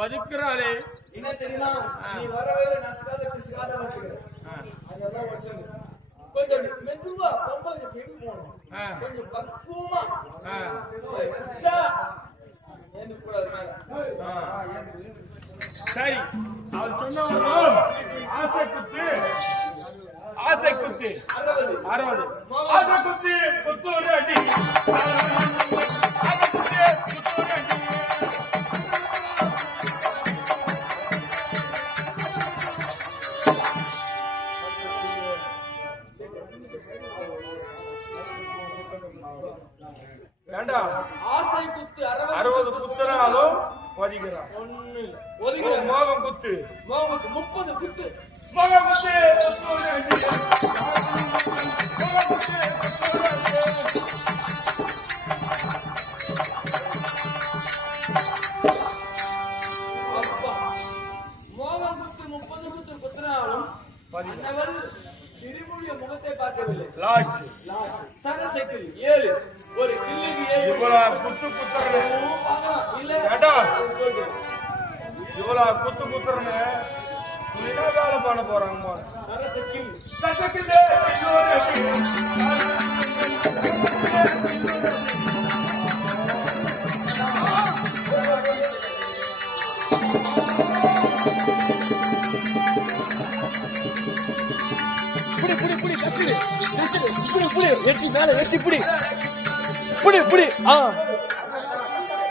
வதிக்கிறாளே என்ன தெரியுமா? நீ வரவே நசுகாத பிசுகாத வந்துக்கிற. அதெல்லாம் வச்சது. கொஞ்சம் மெதுவா கொஞ்சம் கேட்டு போணும். கொஞ்சம் பக்குவமா. ஏன் கூடாது மேல. சரி. அவள் சொன்னவங்க ஆசை குத்து 60 ஆசை குத்து புத்தூர் அடி ஆசை குத்து புத்தூர் அடி ஆசை குத்து 60 குத்துனாலும் ஒதுகிறான். மோகம் குத்து 30 குத்து மோகம் குத்து மோகம் குத்து 30 குத்து குத்துனாலும் அன்னவர் திருமொழிய முகத்தை பார்க்கவில்லை. லாஸ்ட் சரசைக்கில் 7 ஒரு கில்லுக்கு 7 இவ்வளவு குத்து குத்துறனே இல்ல ஏடா இவ்வளவு குத்து குத்துறனே என்ன வேலை பண்ண போறாங்க சரசைக்கில் புடி எட்டி மேல எட்டி புடி